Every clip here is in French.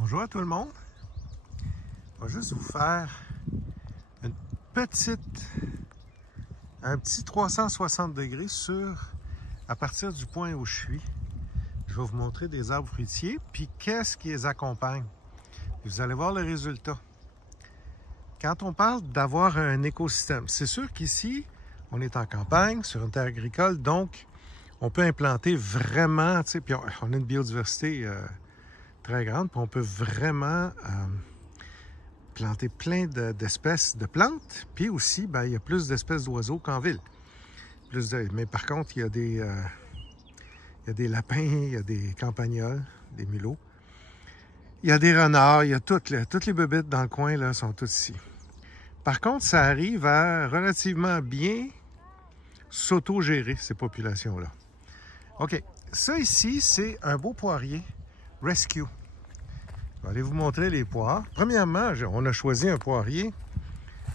Bonjour à tout le monde. Je vais juste vous faire un petit 360 degrés à partir du point où je suis. Je vais vous montrer des arbres fruitiers, puis qu'est-ce qui les accompagne. Et vous allez voir le résultat. Quand on parle d'avoir un écosystème, c'est sûr qu'ici, on est en campagne, sur une terre agricole, donc on peut implanter vraiment, puis on a une biodiversité très grande, puis on peut vraiment planter plein d'espèces de plantes, puis aussi, il y a plus d'espèces d'oiseaux qu'en ville. Mais par contre, il y a des lapins, il y a des campagnols, des mulots, il y a des renards, il y a toutes les bébites dans le coin, là, sont toutes ici. Par contre, ça arrive à relativement bien s'auto-gérer, ces populations-là. OK, ça ici, c'est un beau poirier Rescue. Je vais aller vous montrer les poires. Premièrement, on a choisi un poirier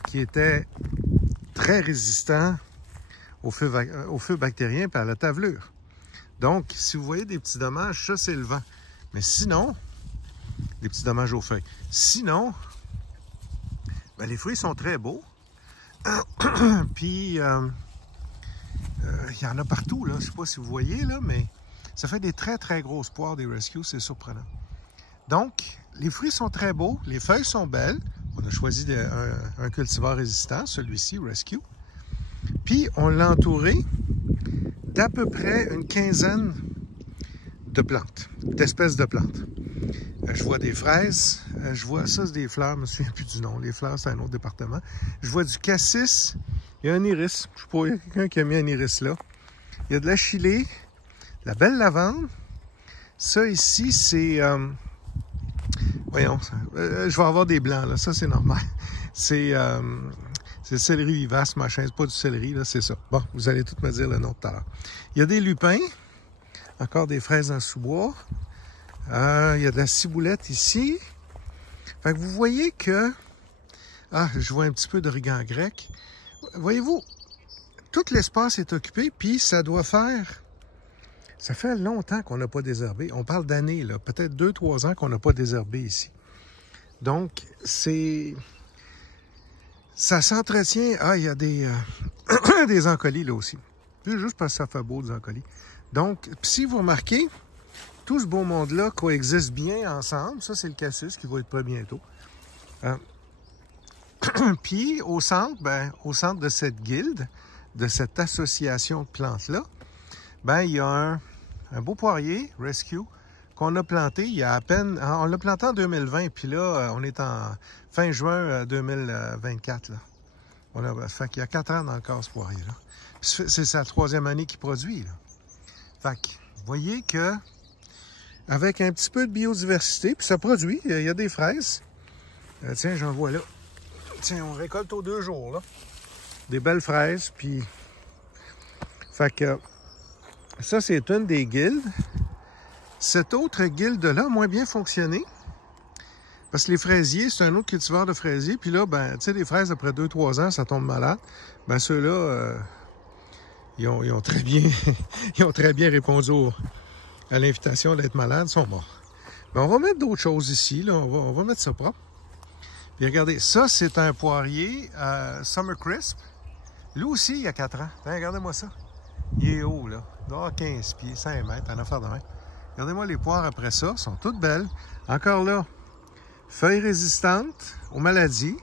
qui était très résistant au feu bactérien et à la tavelure. Donc, si vous voyez des petits dommages, ça c'est le vent. Mais sinon, des petits dommages aux feuilles. Sinon, les fruits sont très beaux. Puis, il y en a partout, là. Je ne sais pas si vous voyez, là, mais ça fait des très, très grosses poires des Rescue. C'est surprenant. Donc, les fruits sont très beaux, les feuilles sont belles. On a choisi un cultivar résistant, celui-ci, Rescue. Puis, on l'a entouré d'à peu près une quinzaine de plantes, d'espèces de plantes. Je vois des fraises, je vois ça, c'est des fleurs, je me souviens plus du nom. Les fleurs, c'est un autre département. Je vois du cassis, il y a un iris. Je sais pas, il y a quelqu'un qui a mis un iris là. Il y a de la chilée, de la belle lavande. Ça ici, c'est... voyons, je vais avoir des blancs, là. Ça, c'est normal. C'est le céleri vivace, machin. C'est pas du céleri, là, c'est ça. Bon, vous allez tout me dire le nom tout à l'heure. Il y a des lupins. Encore des fraises en sous-bois. Il y a de la ciboulette ici. Fait que vous voyez que... Ah, je vois un petit peu d'origan grec. Voyez-vous, tout l'espace est occupé, puis ça doit faire... Ça fait longtemps qu'on n'a pas désherbé. On parle d'années, là. Peut-être 2-3 ans qu'on n'a pas désherbé ici. Donc, c'est... Ça s'entretient... Ah, il y a des... des encolis, là aussi. Juste parce que ça fait beau, des encolis. Donc, si vous remarquez, tout ce beau monde-là coexiste bien ensemble. Ça, c'est le cassis qui va être prêt bientôt. Puis, au centre de cette guilde, de cette association de plantes-là, il y a un beau poirier, Rescue, qu'on a planté il y a à peine... On l'a planté en 2020, puis là, on est en fin juin 2024. Là. Fait qu'il y a 4 ans encore, ce poirier-là. C'est sa 3e année qu'il produit. Là. Fait que, vous voyez que avec un petit peu de biodiversité, puis ça produit, il y a des fraises. Tiens, j'en vois là. Tiens, on récolte aux 2 jours, là. Des belles fraises, puis... Fait que... Ça, c'est une des guildes. Cette autre guilde-là a moins bien fonctionné. Parce que les fraisiers, c'est un autre cultivar de fraisiers. Puis là, tu sais, les fraises, après 2-3 ans, ça tombe malade. Ceux-là, ils ont très bien ils ont très bien répondu à l'invitation d'être malades, ils sont morts. On va mettre d'autres choses ici, là. On va mettre ça propre. Puis regardez, ça, c'est un poirier Summer Crisp. Lui aussi, il y a 4 ans. Hein, regardez-moi ça. Il est haut, là. Il doit avoir 15 pieds, 5 mètres, en affaire de main. Regardez-moi les poires après ça. Sont toutes belles. Encore là, feuilles résistantes aux maladies.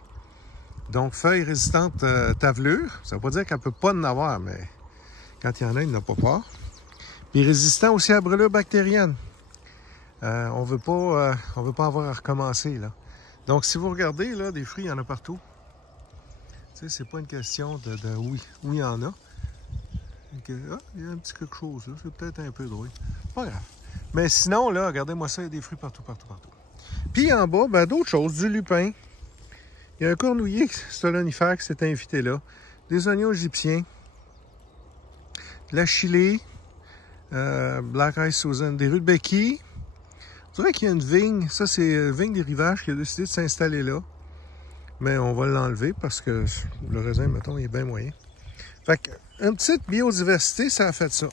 Donc, feuilles résistantes tavelure. Ça ne veut pas dire qu'elle ne peut pas en avoir, mais quand il y en a, il n'a pas peur. Puis résistant aussi à la brûlure bactérienne. On veut pas avoir à recommencer, là. Donc, si vous regardez, là, des fruits, il y en a partout. Tu sais, c'est pas une question de oui, il y en a. Ah, il y a un petit quelque chose, là. C'est peut-être un peu drôle. Pas grave. Mais sinon, là, regardez-moi ça, il y a des fruits partout. Puis en bas, d'autres choses, du lupin. Il y a un cornouiller stolonifère qui s'est invité là. Des oignons égyptiens. De la chilée. Black Eyed Susan. Des rudbeckies. On dirait qu'il y a une vigne. Ça, c'est une vigne des rivages qui a décidé de s'installer là. Mais on va l'enlever parce que le raisin, mettons, il est bien moyen. Fait que, une petite biodiversité, ça a fait ça.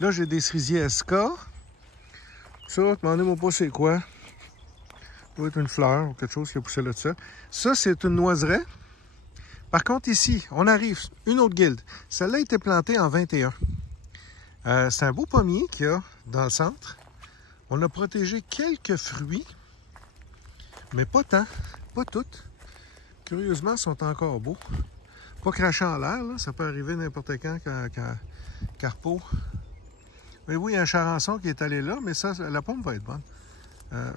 Là, j'ai des cerisiers SK. Ça, demandez-moi pas c'est quoi. doit être une fleur ou quelque chose qui a poussé là-dessus. Ça, c'est une noiseraie. Par contre, ici, on arrive, une autre guilde. Celle-là a été plantée en 21. C'est un beau pommier qu'il y a dans le centre. On a protégé quelques fruits, mais pas tant, pas toutes. Curieusement, ils sont encore beaux. Pas crachés en l'air, là. Ça peut arriver n'importe quand Carpeau. Voyez-vous, il y a un charançon qui est allé là, mais ça, la pomme va être bonne.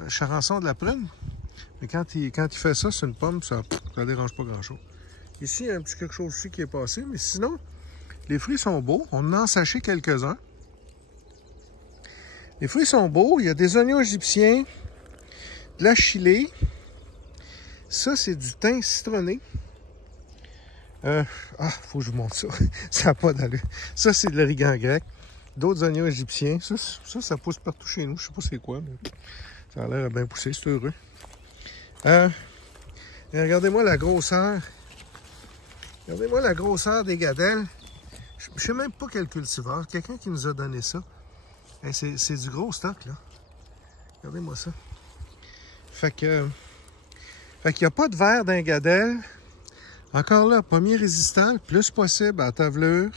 Charançon de la prune, mais quand il fait ça, c'est une pomme, ça ne dérange pas grand-chose. Ici, il y a un petit quelque chose aussi qui est passé, mais sinon, les fruits sont beaux. On en a séché quelques-uns. Les fruits sont beaux. Il y a des oignons égyptiens, de la chilée. Ça, c'est du thym citronné. Faut que je vous montre ça. Ça n'a pas d'allure. Ça, c'est de l'origan grec. D'autres oignons égyptiens. Ça pousse partout chez nous. Je sais pas c'est quoi, mais ça a l'air à bien pousser. C'est heureux. Et regardez-moi la grosseur. Regardez-moi la grosseur des gadelles. Je ne sais même pas quel cultivar. Quelqu'un qui nous a donné ça. Hey, c'est du gros stock, là. Regardez-moi ça. Fait qu'il n'y a pas de verre d'un gadelle. Encore là, pommier résistant, le plus possible à la tavelure,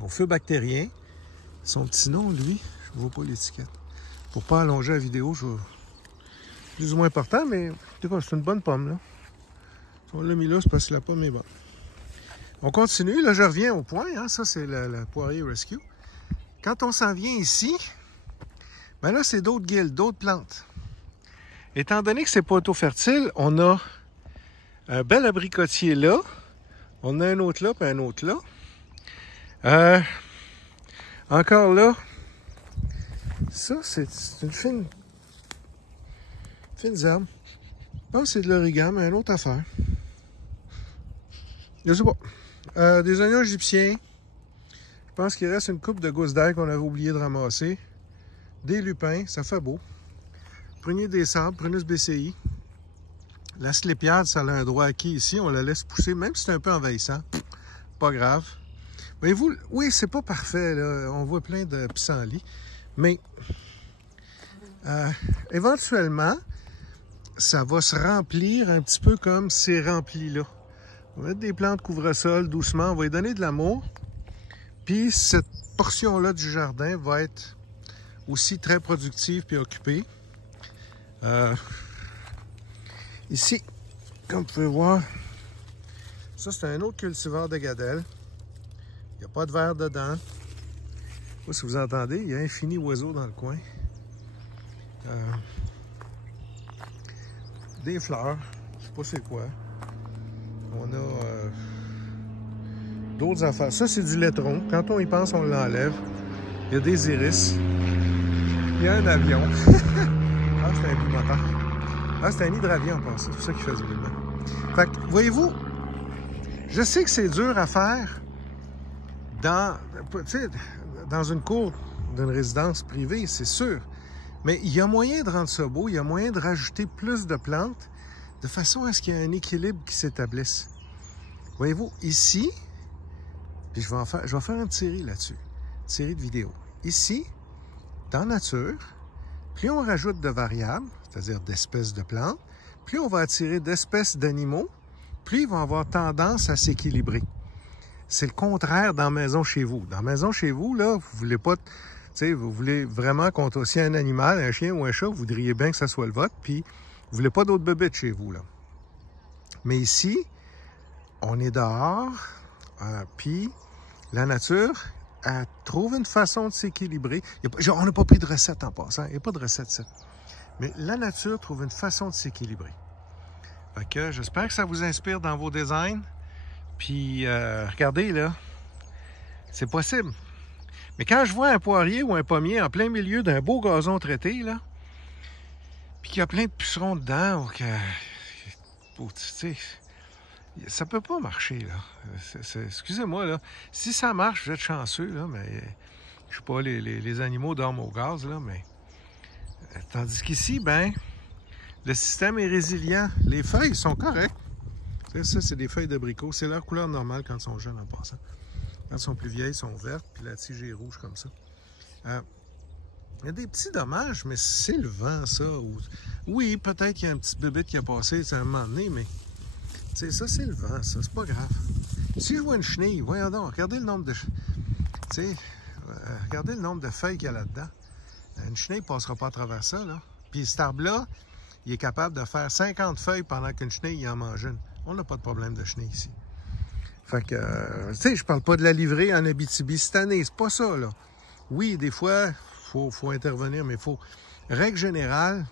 au feu bactérien. Son petit nom, lui, je ne vois pas l'étiquette. Pour ne pas allonger la vidéo, plus ou moins important, mais en tout cas, c'est une bonne pomme, là. Si on l'a mis là, c'est parce que la pomme est bonne. On continue, là je reviens au point, hein. Ça c'est le poirier Rescue. Quand on s'en vient ici, ben là c'est d'autres guildes, d'autres plantes. Étant donné que c'est pas auto-fertile, on a un bel abricotier là, on a un autre là, puis un autre là. Encore là, ça c'est une fine herbe. Je pense que c'est de l'origan, mais une autre affaire. Je sais pas. Des oignons égyptiens. Je pense qu'il reste une coupe de gousses d'ail qu'on avait oublié de ramasser. Des lupins, ça fait beau. Prunus des sables, Prunus BCI. La sclépiade, ça a un droit acquis ici. On la laisse pousser, même si c'est un peu envahissant. Pas grave. Voyez-vous, oui, c'est pas parfait, là. On voit plein de pissenlits. Mais éventuellement, ça va se remplir un petit peu comme c'est rempli là. On va mettre des plantes couvre-sol doucement, on va lui donner de l'amour. Puis cette portion-là du jardin va être aussi très productive puis occupée. Ici, comme vous pouvez voir, ça c'est un autre cultivar de gadelle. Il n'y a pas de verre dedans. Je ne sais pas si vous entendez, il y a infini oiseaux dans le coin. Des fleurs, je sais pas c'est quoi. On a d'autres affaires. Ça, c'est du laitron. Quand on y pense, on l'enlève. Il y a des iris. Il y a un avion. Ah, c'est un bimoteur. Ah, c'est un hydravion, on pense. C'est pour ça qu'il fait du mouvement. Fait que, voyez-vous, je sais que c'est dur à faire dans une cour d'une résidence privée, c'est sûr. Mais il y a moyen de rendre ça beau, il y a moyen de rajouter plus de plantes de façon à ce qu'il y ait un équilibre qui s'établisse. Voyez-vous, ici, puis je vais faire une série là-dessus, une série de vidéos. Ici, dans la nature, plus on rajoute de variables, c'est-à-dire d'espèces de plantes, plus on va attirer d'espèces d'animaux, plus ils vont avoir tendance à s'équilibrer. C'est le contraire dans la maison chez vous. Dans la maison chez vous, là, vous voulez pas... vous voulez vraiment qu'on ait aussi un animal, un chien ou un chat, vous voudriez bien que ça soit le vôtre, puis vous voulez pas d'autres bébés chez vous, là. Mais ici, on est dehors, puis la nature, elle trouve une façon de s'équilibrer. On n'a pas pris de recette en passant, il n'y a pas de recette, ça. Mais la nature trouve une façon de s'équilibrer. Fait que j'espère que ça vous inspire dans vos designs. Puis, regardez, là, c'est possible. Mais quand je vois un poirier ou un pommier en plein milieu d'un beau gazon traité, là, puis qu'il y a plein de pucerons dedans, ou que... tu sais, ça peut pas marcher, là. Excusez-moi, là. Si ça marche, vous êtes chanceux, là, mais... Je sais pas, les animaux dorment au gaz, là, mais... Tandis qu'ici, ben, le système est résilient. Les feuilles sont correctes. Ça, c'est des feuilles d'abricot. C'est leur couleur normale quand ils sont jeunes, en passant. Quand elles sont plus vieilles, elles sont vertes, puis la tige est rouge comme ça. Il y a des petits dommages, mais c'est le vent, ça. Oui, peut-être qu'il y a un petit bébé qui a passé à un moment donné, mais ça, c'est le vent, ça. C'est pas grave. Si je vois une chenille, voyons donc, regardez le nombre de... regardez le nombre de feuilles qu'il y a là-dedans. Une chenille ne passera pas à travers ça, là. Puis cet arbre-là, il est capable de faire 50 feuilles pendant qu'une chenille il en mange une. On n'a pas de problème de chenille ici. Fait que, je parle pas de la livrer en Abitibi cette année, c'est pas ça, là. Oui, des fois, faut intervenir, mais règle générale,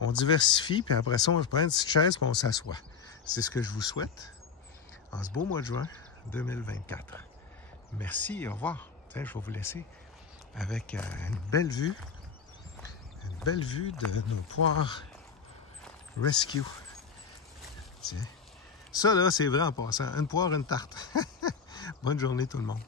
on diversifie, puis après ça, on se prend une petite chaise, puis on s'assoit. C'est ce que je vous souhaite en ce beau mois de juin 2024. Merci, au revoir. Tiens, je vais vous laisser avec une belle vue de nos poires Rescue. Tiens. Ça, là, c'est vrai en passant. Une poire, une tarte. Bonne journée tout le monde.